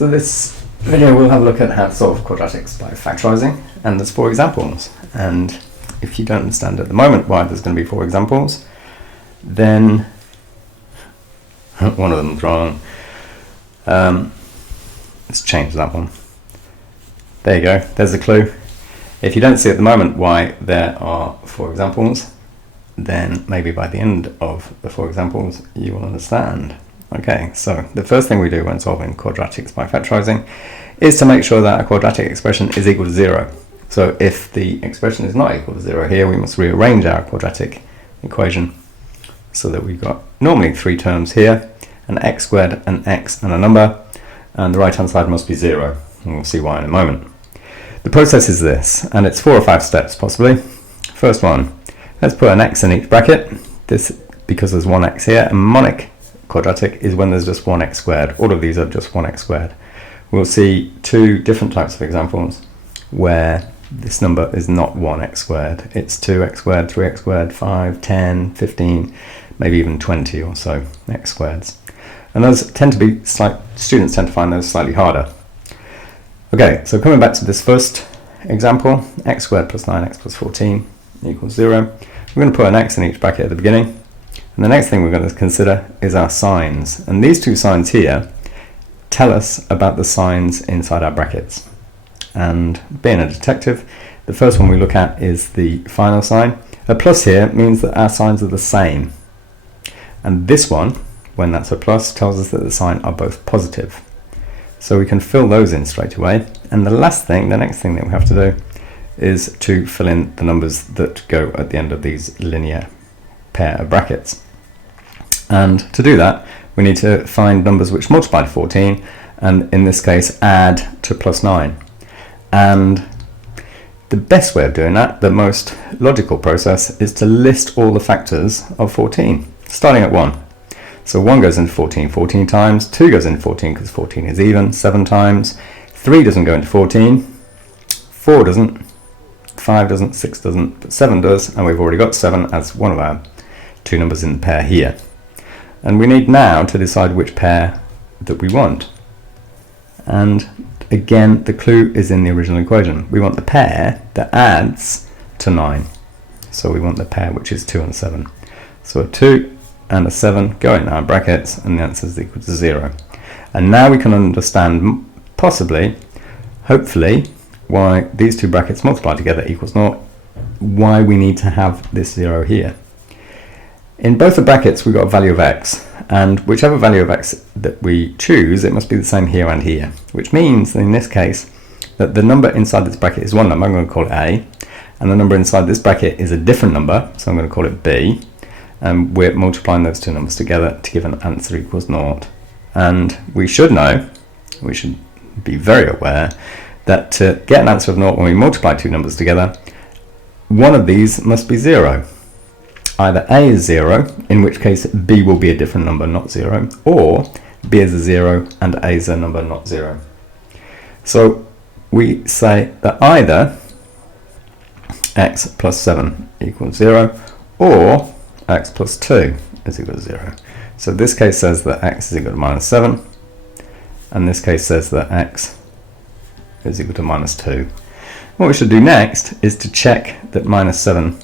So this video we'll have a look at how to solve quadratics by factorising, and there's 4 examples. And if you don't understand at the moment why there's going to be 4 examples, then one of them's wrong. Let's change that one. There you go, there's the clue. If you don't see at the moment why there are 4 examples, then maybe by the end of the 4 examples you will understand. Okay, so the first thing we do when solving quadratics by factorising is to make sure that a quadratic expression is equal to 0. So if the expression is not equal to 0 here, we must rearrange our quadratic equation so that we've got normally 3 terms here, an x squared, an x and a number, and the right hand side must be 0, and we'll see why in a moment. The process is this, and it's 4 or 5 steps possibly. First one, let's put an x in each bracket. This, because there's one x here, a monic quadratic is when there's just one x squared. All of these are just one x squared. We'll see 2 different types of examples where this number is not 1x squared. It's 2x squared, 3x squared, 5, 10, 15, maybe even 20 or so x squareds. And those tend to be students tend to find those slightly harder. Okay, so coming back to this first example, x squared plus 9x plus 14 equals 0. We're going to put an x in each bracket at the beginning. And the next thing we're going to consider is our signs. And these 2 signs here tell us about the signs inside our brackets. And being a detective, the first one we look at is the final sign. A plus here means that our signs are the same. And this one, when that's a plus, tells us that the signs are both positive. So we can fill those in straight away. And the next thing that we have to do is to fill in the numbers that go at the end of these linear pair of brackets. And to do that, we need to find numbers which multiply to 14, and in this case add to plus 9. And the best way of doing that, the most logical process, is to list all the factors of 14, starting at 1. So 1 goes into 14 times, 2 goes into 14 because 14 is even, 7 times, 3 doesn't go into 14, 4 doesn't, 5 doesn't, 6 doesn't, but 7 does, and we've already got 7 as one of our 2 numbers in the pair here. And we need now to decide which pair that we want. And again, the clue is in the original equation. We want the pair that adds to 9. So we want the pair which is 2 and 7. So a 2 and a 7 go in our brackets, and the answer is equal to 0. And now we can understand, possibly, hopefully, why these 2 brackets multiplied together equals 0, why we need to have this 0 here. In both the brackets we've got a value of x, and whichever value of x that we choose, it must be the same here and here, which means in this case that the number inside this bracket is one number, I'm going to call it a, and the number inside this bracket is a different number, so I'm going to call it b, and we're multiplying those 2 numbers together to give an answer equals 0. And we should know, we should be very aware, that to get an answer of 0 when we multiply 2 numbers together, one of these must be 0. Either a is 0, in which case b will be a different number, not 0, or b is a 0 and a is a number, not 0. So we say that either x plus 7 equals 0, or x plus 2 is equal to 0. So this case says that x is equal to minus 7, and this case says that x is equal to minus 2. What we should do next is to check that minus 7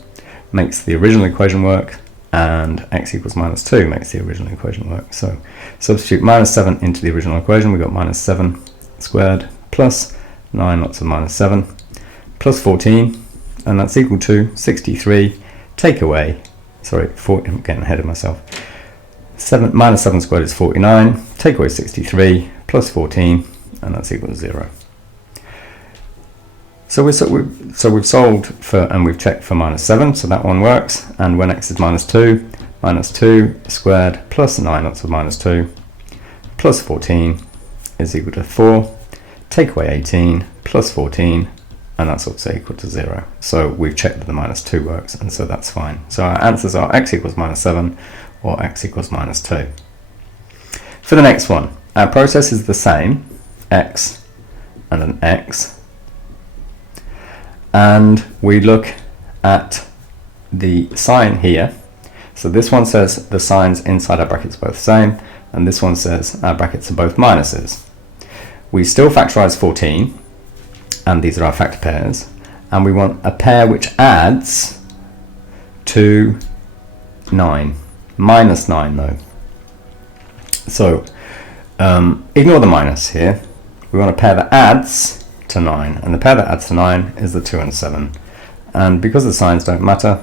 makes the original equation work, and x equals minus 2 makes the original equation work. So substitute minus 7 into the original equation. We've got minus 7 squared plus 9 lots of minus 7 plus 14, and that's equal to 63. Take away, sorry, I'm getting ahead of myself. Minus 7 squared is 49. Take away 63 plus 14, and that's equal to 0. So we've solved for, and we've checked for minus 7, so that one works. And when x is minus 2 squared plus 9 lots of minus 2 plus 14 is equal to 4. Take away 18 plus 14, and that's also equal to 0. So we've checked that the minus 2 works, and so that's fine. So our answers are x equals minus 7 or x equals minus 2. For the next one, our process is the same, x and an x. And we look at the sign here. So this one says the signs inside our brackets are both the same, and this one says our brackets are both minuses. we still factorise 14, and these are our factor pairs, and we want a pair which adds to 9, minus 9 though. So ignore the minus here. We want a pair that adds to 9, and the pair that adds to 9 is the 2 and 7. And because the signs don't matter,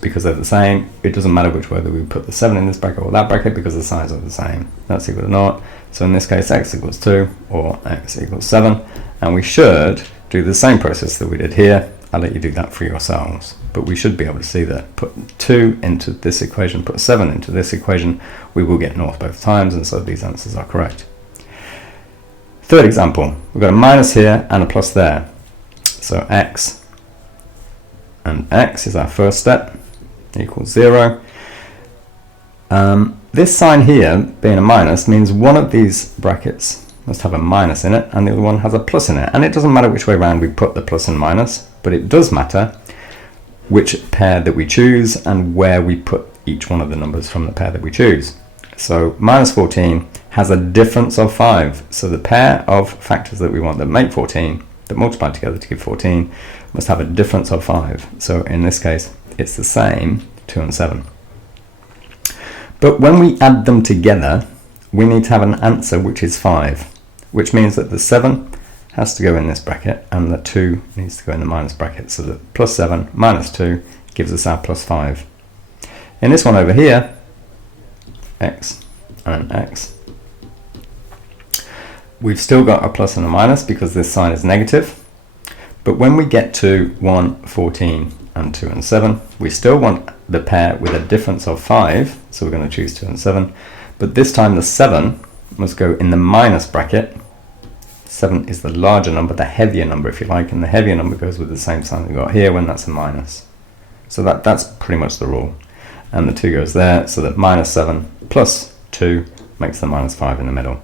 because they're the same, it doesn't matter which whether we put the 7 in this bracket or that bracket, because the signs are the same. That's equal to 0. So in this case, x equals 2 or x equals 7. And we should do the same process that we did here. I'll let you do that for yourselves. But we should be able to see that put 2 into this equation, put 7 into this equation, we will get north both times, and so these answers are correct. Third example, we've got a minus here and a plus there. So x and x is our first step, equals 0. This sign here, being a minus, means one of these brackets must have a minus in it and the other one has a plus in it. And it doesn't matter which way around we put the plus and minus, but it does matter which pair that we choose and where we put each one of the numbers from the pair that we choose. So minus 14 has a difference of 5. So the pair of factors that we want that make 14, that multiply together to give 14, must have a difference of 5. So in this case, it's the same, 2 and 7. But when we add them together, we need to have an answer which is 5, which means that the 7 has to go in this bracket and the 2 needs to go in the minus bracket. So that plus 7 minus 2 gives us our plus 5. In this one over here, x and x, we've still got a plus and a minus because this sign is negative. But when we get to 1, 14, and 2 and 7, we still want the pair with a difference of 5, so we're going to choose 2 and 7. But this time the 7 must go in the minus bracket. 7 is the larger number, the heavier number if you like, and the heavier number goes with the same sign we got here when that's a minus. So that's pretty much the rule. And the 2 goes there, so that minus 7 plus 2 makes the minus 5 in the middle.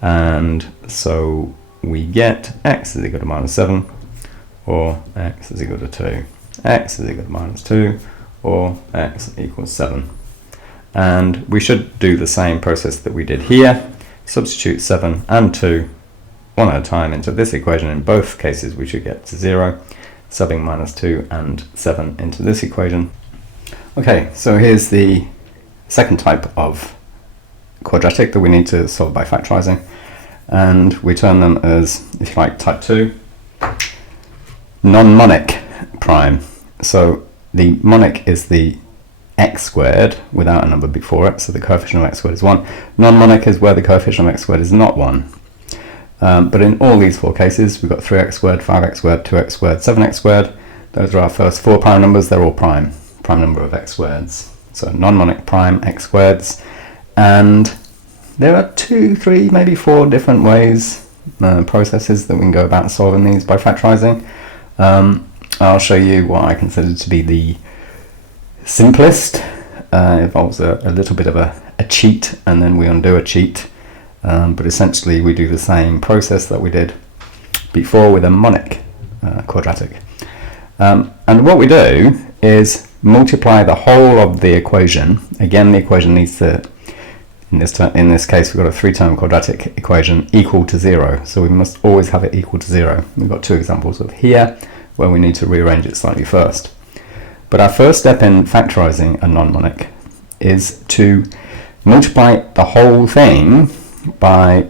And so we get x is equal to minus 7, or x is equal to 2. X is equal to minus 2, or x equals 7. And we should do the same process that we did here. Substitute 7 and 2 one at a time into this equation. In both cases we should get to 0, subbing minus 2 and 7 into this equation. Okay, so here's the second type of quadratic that we need to solve by factorising, and we term them as, if you like, type 2, non-monic prime. So the monic is the x squared without a number before it, so the coefficient of x squared is 1. Non-monic is where the coefficient of x squared is not 1. But in all these four cases, we've got 3x squared, 5x squared, 2x squared, 7x squared. Those are our first 4 prime numbers. They're all prime number of x squareds. So non-monic prime x squareds. And there are 2, 3, maybe 4 different ways, processes that we can go about solving these by factorising. I'll show you what I consider to be the simplest. It involves a little bit of a cheat, and then we undo a cheat. But essentially we do the same process that we did before with a monic quadratic. And what we do is multiply the whole of the equation. Again, the equation needs to, in this case we've got a 3-term quadratic equation equal to 0. So we must always have it equal to 0. We've got 2 examples of here where we need to rearrange it slightly first. But our first step in factorising a non-monic is to multiply the whole thing by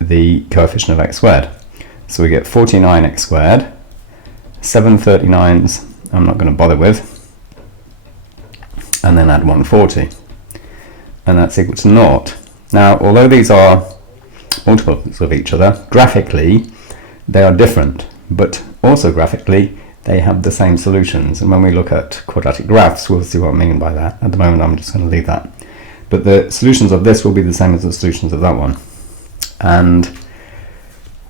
the coefficient of x squared. So we get 49x squared, 7 39s I'm not going to bother with, and then add 140, and that's equal to 0. Now, although these are multiples of each other, graphically they are different, but also graphically they have the same solutions. And when we look at quadratic graphs, we'll see what I mean by that. At the moment I'm just going to leave that. But the solutions of this will be the same as the solutions of that one. And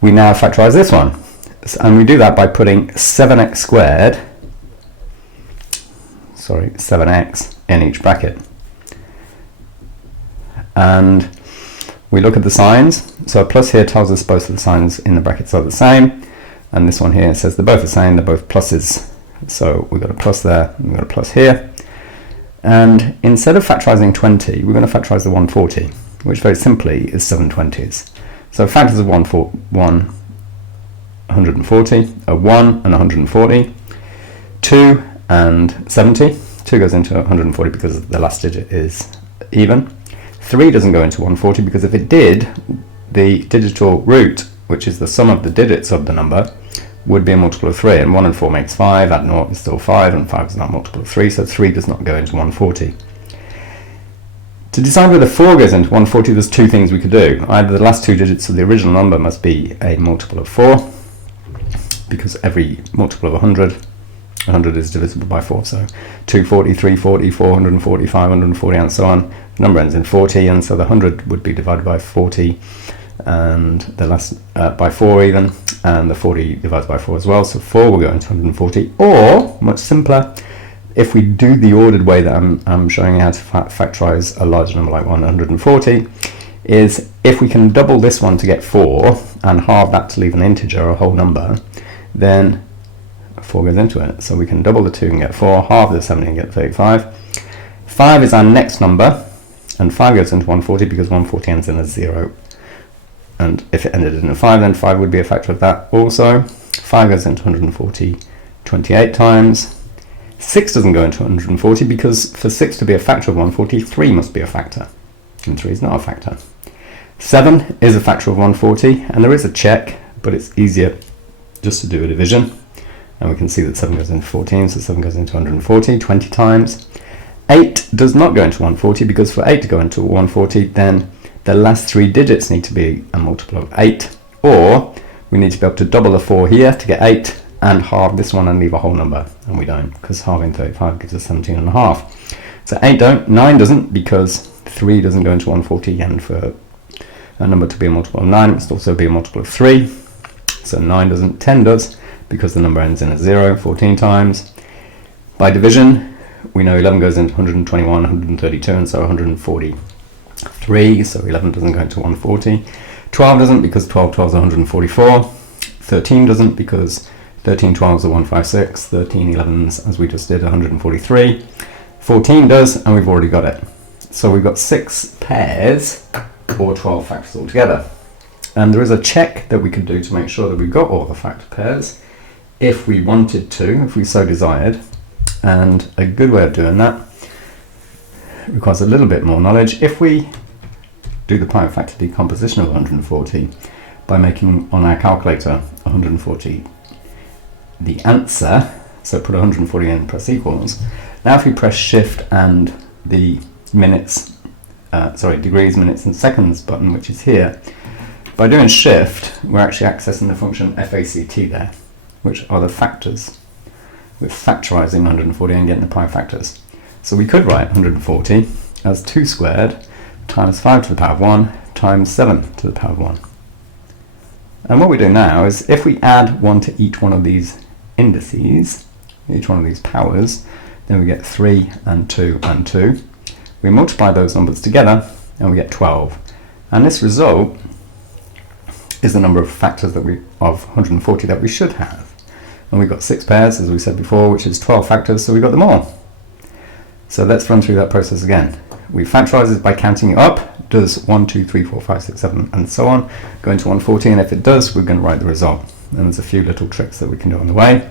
we now factorise this one. And we do that by putting 7x squared, 7x in each bracket. And we look at the signs. So a plus here tells us both of the signs in the brackets are the same. And this one here says they're both the same, they're both pluses. So we've got a plus there, and we've got a plus here. And instead of factorising 20, we're going to factorise the 140, which very simply is 7 20s. So factors of 140 are 1 and 140, 2 and 70. 2 goes into 140 because the last digit is even. 3 doesn't go into 140 because if it did, the digital root, which is the sum of the digits of the number, would be a multiple of 3, and 1 and 4 makes 5, add 0 is still 5, and 5 is not a multiple of 3, so 3 does not go into 140. To decide whether 4 goes into 140, there's two things we could do. Either the last two digits of the original number must be a multiple of 4, because every multiple of 100 is divisible by 4, so 240, 340, 440, 540, and so on. The number ends in 40, and so the 100 would be divided by 40, and the last by 4 even, and the 40 divides by 4 as well, so 4 will go into 140. Or, much simpler, if we do the ordered way that I'm showing you how to factorize a large number like 140, is if we can double this one to get 4 and halve that to leave an integer, a whole number, then 4 goes into it. So we can double the 2 and get 4, halve the 70 and get 35. 5 is our next number, and 5 goes into 140 because 140 ends in a 0. And if it ended in a 5, then 5 would be a factor of that also. 5 goes into 140 28 times. 6 doesn't go into 140 because for 6 to be a factor of 140, 3 must be a factor, and 3 is not a factor. 7 is a factor of 140, and there is a check, but it's easier just to do a division. And we can see that 7 goes into 14, so 7 goes into 140 20 times. 8 does not go into 140 because for 8 to go into 140, then the last 3 digits need to be a multiple of 8, or we need to be able to double the 4 here to get 8 and halve this one and leave a whole number, and we don't, because halving 35 gives us 17 and a half. So 8 don't, 9 doesn't, because 3 doesn't go into 140, and for a number to be a multiple of 9 it must also be a multiple of 3, so 9 doesn't. 10 does, because the number ends in a 0 14 times. By division, we know 11 goes into 121, 132, and so 143, so 11 doesn't go into 140. 12 doesn't, because 12 12s are 144. 13 doesn't, because 13 12s are 156. 13 11s, as we just did, 143. 14 does, and we've already got it. So we've got 6 pairs, or 12 factors altogether. And there is a check that we can do to make sure that we've got all the factor pairs, if we wanted to, if we so desired. And a good way of doing that requires a little bit more knowledge. If we do the prime factor decomposition of 140 by making on our calculator 140 the answer, so put 140 in, press equals. Now if we press shift and the minutes, degrees, minutes and seconds button, which is here, by doing shift we're actually accessing the function fact there, which are the factors. We're factorising 140 and getting the prime factors. So we could write 140 as 2 squared times 5 to the power of 1 times 7 to the power of 1. And what we do now is, if we add 1 to each one of these indices, each one of these powers, then we get 3 and 2 and 2. We multiply those numbers together and we get 12. And this result is the number of factors that of 140 that we should have. And we've got 6 pairs, as we said before, which is 12 factors, so we've got them all. So let's run through that process again. We factorise it by counting it up. Does 1, 2, 3, 4, 5, 6, 7, and so on go into 140? And if it does, we're going to write the result. And there's a few little tricks that we can do on the way.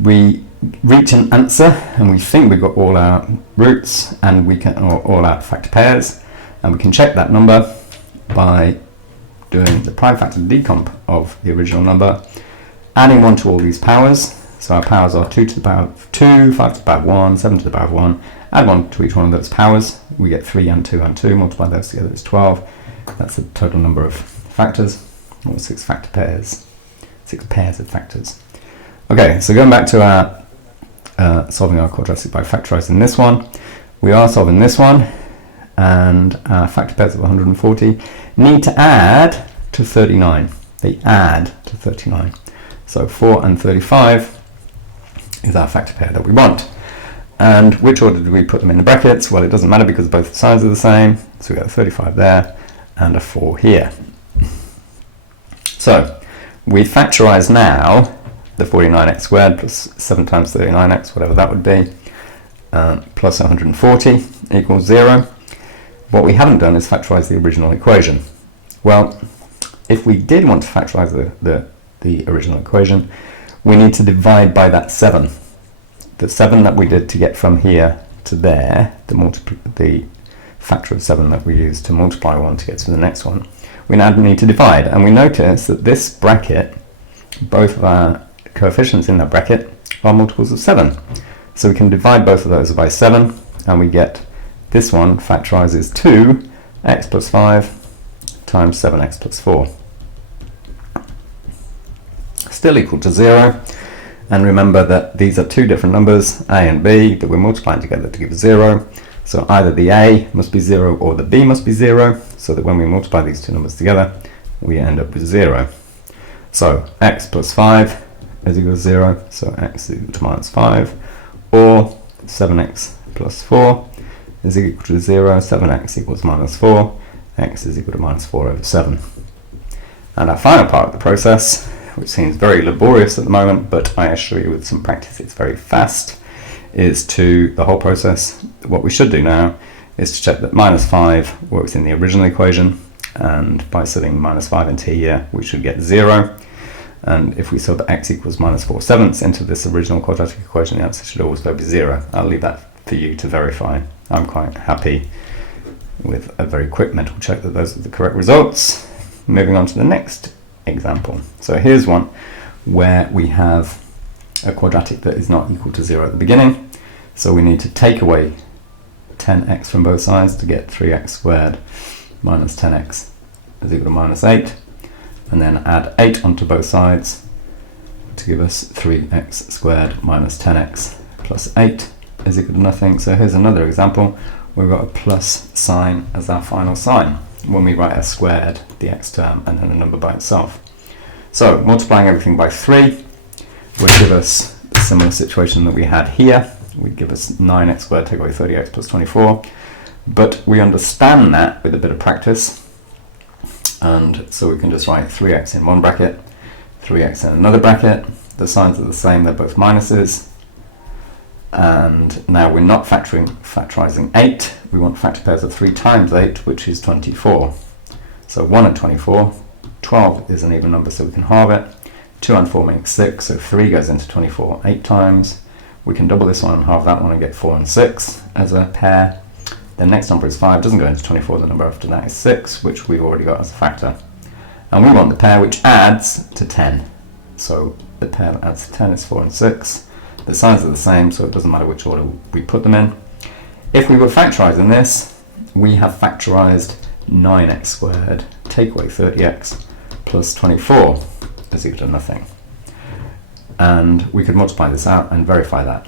We reach an answer, and we think we've got all our roots, and we can, or all our factor pairs, and we can check that number by doing the prime factor decomp of the original number, adding 1 to all these powers. So our powers are 2 to the power of 2, 5 to the power of 1, 7 to the power of 1. Add 1 to each one of those powers. We get 3 and 2 and 2. Multiply those together, it's 12. That's the total number of factors, or 6 factor pairs. 6 pairs of factors. Okay, so going back to our solving our quadratic by factorising this one. We are solving this one, and our factor pairs of 140 need to add to 39. They add to 39. So 4 and 35 is our factor pair that we want. And which order do we put them in the brackets? Well, it doesn't matter because both sides are the same. So we've got a 35 there and a 4 here. So we factorise now the 49x squared plus 7 times 39x, whatever that would be, plus 140 equals 0. What we haven't done is factorise the original equation. Well, if we did want to factorize the original equation, we need to divide by that 7. The 7 that we did to get from here to there, the factor of 7 that we used to multiply 1 to get to the next one, we now need to divide. And we notice that this bracket, both of our coefficients in that bracket are multiples of 7. So we can divide both of those by 7, and we get this one factorizes 2x plus 5 times 7x plus 4. Still equal to 0. And remember that these are two different numbers, a and b, that we're multiplying together to give 0. So either the a must be 0 or the b must be 0, so that when we multiply these two numbers together, we end up with 0. So x plus 5 is equal to 0, so x is equal to minus 5, or 7x plus 4 is equal to 0, 7x equals minus 4, x is equal to minus 4 over 7. And our final part of the process, which seems very laborious at the moment, but I assure you with some practice it's very fast, is to the whole process. What we should do now is to check that minus 5 works in the original equation, and by setting minus 5 into here we should get 0. And if we sub x equals minus 4/7 into this original quadratic equation, the answer should always be 0. I'll leave that for you to verify. I'm quite happy with a very quick mental check that those are the correct results. Moving on to the next example. So here's one where we have a quadratic that is not equal to 0 at the beginning. So we need to take away 10x from both sides to get 3x squared minus 10x is equal to minus 8. And then add 8 onto both sides to give us 3x squared minus 10x plus 8 is equal to nothing. So here's another example. We've got a plus sign as our final sign when we write a squared, the x term, and then a number by itself. So multiplying everything by 3 would give us a similar situation that we had here. Would give us 9x squared take away 30x plus 24. But we understand that with a bit of practice. And so we can just write 3x in one bracket, 3x in another bracket. The signs are the same, they're both minuses. And now we're not factorizing 8. We want factor pairs of 3 times 8, which is 24. So 1 and 24. 12 is an even number, so we can halve it. 2 and 4 makes 6, so 3 goes into 24 8 times. We can double this one and halve that one and get 4 and 6 as a pair. The next number is 5, doesn't go into 24, the number after that is 6, which we've already got as a factor. And we want the pair which adds to 10. So the pair that adds to 10 is 4 and 6. The signs are the same, so it doesn't matter which order we put them in. If we were factorizing this, we have factorized 9x squared take away 30x plus 24 is equal to nothing. And we could multiply this out and verify that.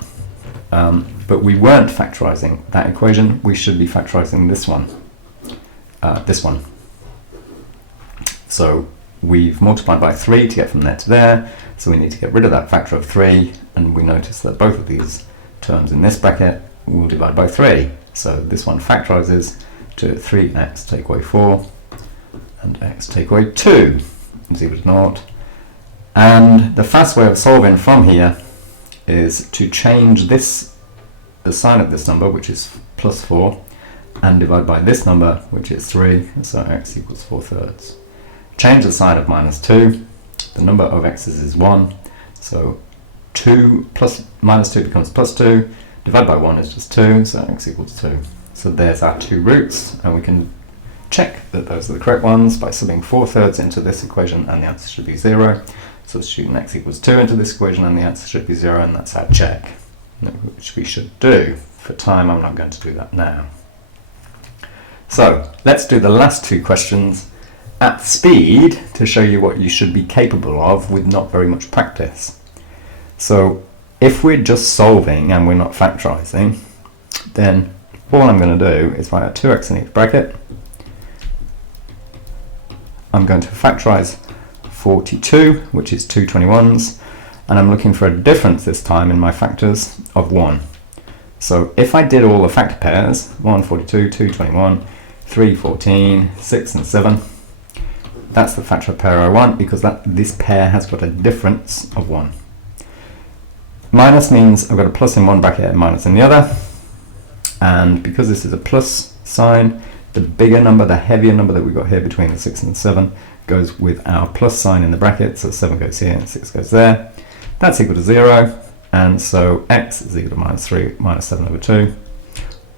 But we weren't factorizing that equation. We should be factorizing this one. So we've multiplied by 3 to get from there to there. So we need to get rid of that factor of 3. And we notice that both of these terms in this bracket will divide by 3. So this one factorizes to 3x take away 4 and x take away 2 is equal to 0. And the fast way of solving from here is to change this, the sign of this number, which is plus 4, and divide by this number, which is 3, so x equals 4/3. Change the sign of minus 2. The number of x's is 1, so 2 plus minus 2 becomes plus 2. Divide by 1 is just 2, so x equals 2. So there's our two roots, and we can check that those are the correct ones by subbing 4/3 into this equation, and the answer should be 0. Substituting x equals 2 into this equation, and the answer should be 0, and that's our check, which we should do. For time, I'm not going to do that now. So let's do the last two questions at speed to show you what you should be capable of with not very much practice. So if we're just solving and we're not factorizing, then all I'm going to do is write a 2x in each bracket. I'm going to factorize 42, which is 2 21s, and I'm looking for a difference this time in my factors of 1. So if I did all the factor pairs, 1, 42, 2, 21, 3, 14, 6 and 7, that's the factor pair I want, because this pair has got a difference of 1. Minus means I've got a plus in one bracket and minus in the other, and because this is a plus sign, the bigger number, the heavier number that we've got here between the 6 and the 7 goes with our plus sign in the bracket, so 7 goes here and 6 goes there. That's equal to 0, and so x is equal to minus 3 minus 7 over 2,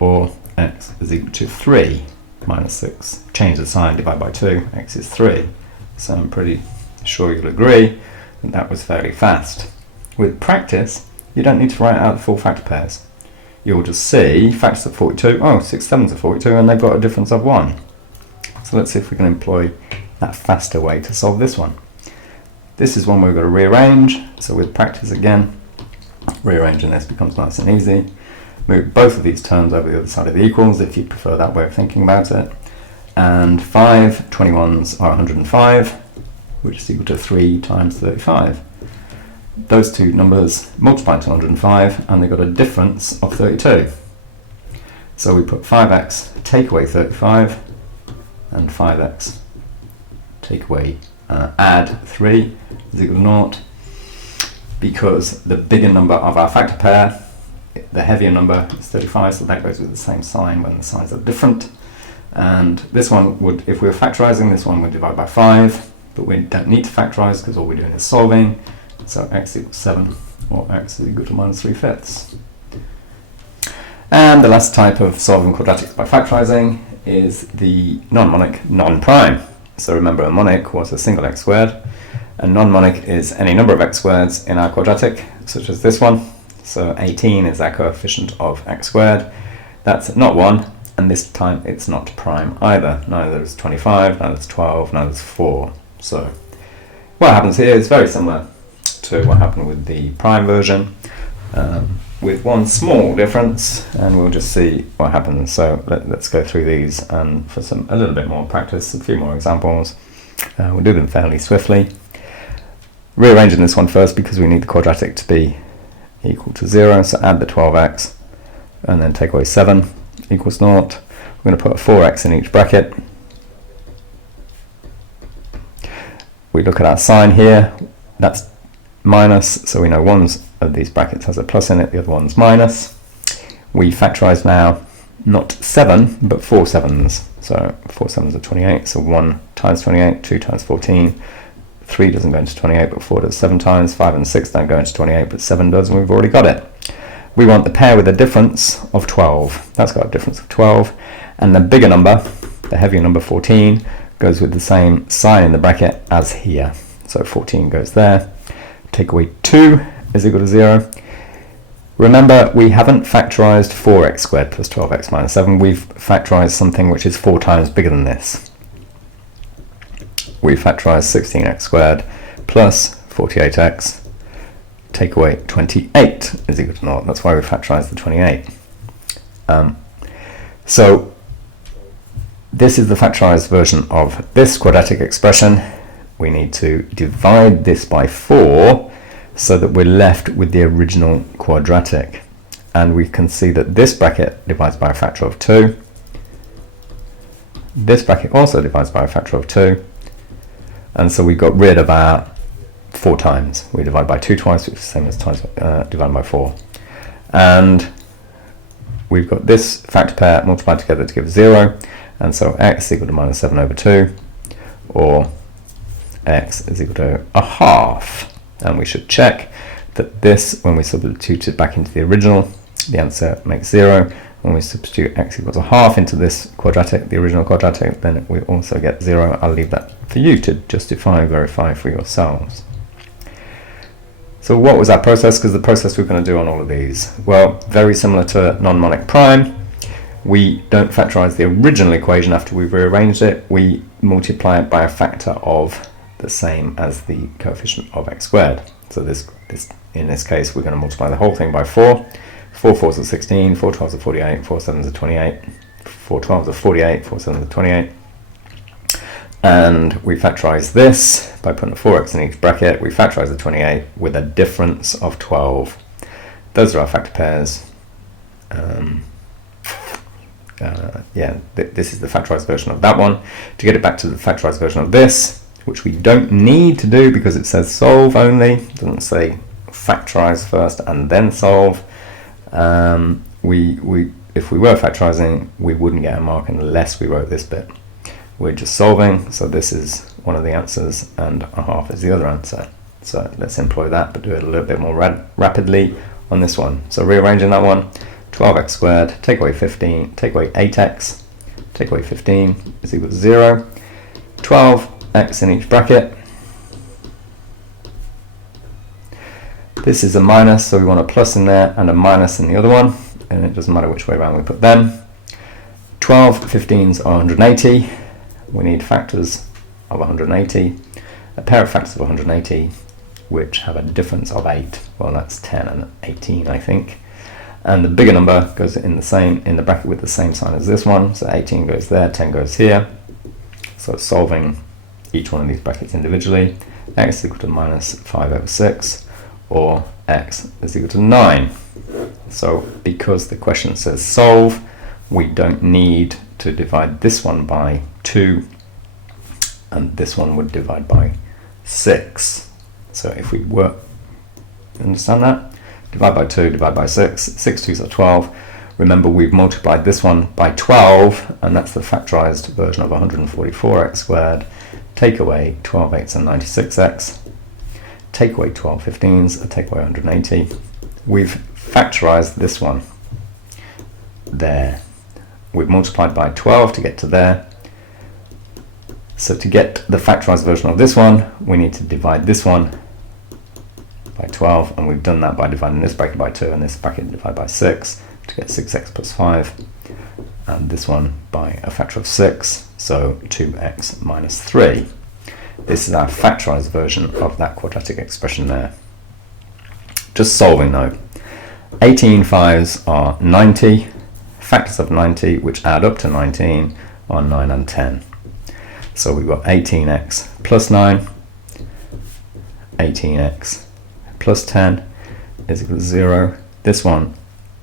or x is equal to 3 minus 6. Change the sign, divide by 2, x is 3. So I'm pretty sure you'll agree that that was fairly fast. With practice, you don't need to write out the full factor pairs. You'll just see factors of 42, oh, 6 sevenths of 42, and they've got a difference of 1. So let's see if we can employ that faster way to solve this one. This is one we've got to rearrange, so with practice again, rearranging this becomes nice and easy. Move both of these terms over the other side of the equals if you prefer that way of thinking about it. And 5 21s are 105, which is equal to 3 times 35. Those two numbers multiply to 105, and they've got a difference of 32. So we put 5x take away 35, and 5x take away add 3 is equal to 0, because the bigger number of our factor pair, the heavier number, is 35, so that goes with the same sign when the signs are different. And this one would, if we were factorising, this one would divide by 5, but we don't need to factorise because all we're doing is solving. So x equals 7, or x is equal to minus 3/5. And the last type of solving quadratics by factorising is the non-monic non-prime. So remember, a monic was a single x squared, and non-monic is any number of x squareds in our quadratic, such as this one. So 18 is our coefficient of x squared. That's not 1, and this time it's not prime either. Neither is 25, neither is 12, neither is 4. So what happens here is very similar to what happened with the prime version, with one small difference, and we'll just see what happens. So let's go through these, and for a little bit more practice, a few more examples. We'll do them fairly swiftly. Rearranging this one first because we need the quadratic to be equal to 0, so add the 12x and then take away 7 equals 0. We're going to put a 4x in each bracket. We look at our sign here, that's minus, so we know one of these brackets has a plus in it, the other one's minus. We factorise now not 7 but 4 sevens, so 4 sevens are 28, so 1 times 28, 2 times 14, 3 doesn't go into 28 but 4 does 7 times, 5 and 6 don't go into 28 but 7 does, and we've already got it. We want the pair with a difference of 12, that's got a difference of 12, and the bigger number, the heavier number 14, goes with the same sign in the bracket as here, so 14 goes there. Take away 2 is equal to 0. Remember, we haven't factorised 4x squared plus 12x minus 7. We've factorised something which is 4 times bigger than this. We factorised 16x squared plus 48x. Take away 28 is equal to 0. That's why we factorised the 28. So this is the factorised version of this quadratic expression. We need to divide this by 4 so that we're left with the original quadratic, and we can see that this bracket divides by a factor of 2, this bracket also divides by a factor of 2, and so we got rid of our 4 times. We divide by 2 twice, which is the same as times divided by 4, and we've got this factor pair multiplied together to give 0, and so x is equal to minus 7 over 2, or x is equal to a half. And we should check that this, when we substitute it back into the original, the answer makes 0. When we substitute x equals a half into this quadratic, the original quadratic, then we also get 0. I'll leave that for you to justify and verify for yourselves. So what was our process? Because the process we're going to do on all of these, well, very similar to non-monic prime. We don't factorise the original equation after we've rearranged it. We multiply it by a factor of the same as the coefficient of x squared. So this in this case, we're going to multiply the whole thing by 4. 4 4s are 16, 4 12s are 48, 4 7s are 28, 4 12s are 48, 4 7s are 28. And we factorise this by putting a 4x in each bracket. We factorise the 28 with a difference of 12. Those are our factor pairs. This is the factorised version of that one. To get it back to the factorised version of this, which we don't need to do because it says solve only, it doesn't say factorise first and then solve. If we were factorising, we wouldn't get a mark unless we wrote this bit. We're just solving, so this is one of the answers and a half is the other answer. So let's employ that, but do it a little bit more rapidly on this one. So rearranging that one, 12x squared, take away 15, take away 8x, take away 15 is equal to 0. 12x in each bracket. This is a minus, so we want a plus in there and a minus in the other one, and it doesn't matter which way around we put them. 12 15s are 180. We need factors of 180, a pair of factors of 180 which have a difference of 8. Well, that's 10 and 18, I think. And the bigger number goes in the bracket with the same sign as this one. So 18 goes there, 10 goes here. So solving each one of these brackets individually, x is equal to minus 5 over 6, or x is equal to 9. So because the question says solve, we don't need to divide this one by 2, and this one would divide by 6. So if we work, understand that? Divide by 2, divide by 6, 6 2s are 12. Remember, we've multiplied this one by 12, and that's the factorized version of 144x squared. Take away 12 8s and 96x. Take away 12 15s and take away 180. We've factorized this one there. We've multiplied by 12 to get to there. So to get the factorized version of this one, we need to divide this one by 12, and we've done that by dividing this bracket by 2 and this bracket divided by 6 to get 6x plus 5, and this one by a factor of 6, so 2x minus 3. This is our factorized version of that quadratic expression there. Just solving though. 18 5s are 90, factors of 90 which add up to 19 are 9 and 10. So we've got 18x plus 9, 18x plus 10 is equal to 0. This one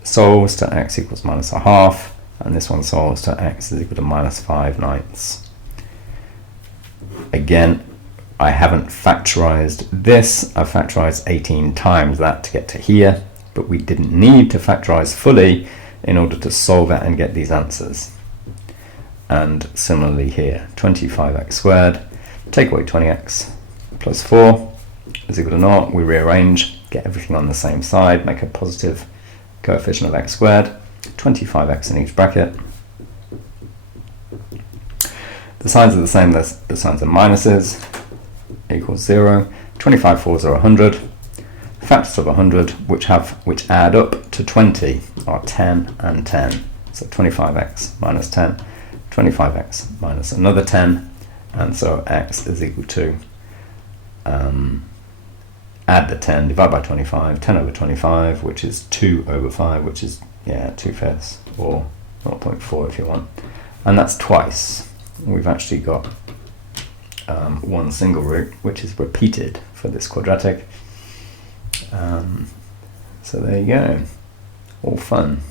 solves to x equals minus a half, and this one solves to x is equal to minus 5/9. Again, I haven't factorized this. I factorized 18 times that to get to here, but we didn't need to factorize fully in order to solve it and get these answers. And similarly here, 25x squared, take away 20x plus 4 is equal to 0. We rearrange, get everything on the same side, make a positive coefficient of x squared, 25x in each bracket. The signs are the same as the signs of minuses, equals 0. 25 4s are 100. Factors of 100 which add up to 20 are 10 and 10. So 25x minus 10, 25x minus another 10, and so x is equal to add the 10, divide by 25, 10 over 25, which is 2 over 5, which is 2/5, or 0.4 if you want, and that's twice. We've actually got one single root which is repeated for this quadratic. So there you go, all fun.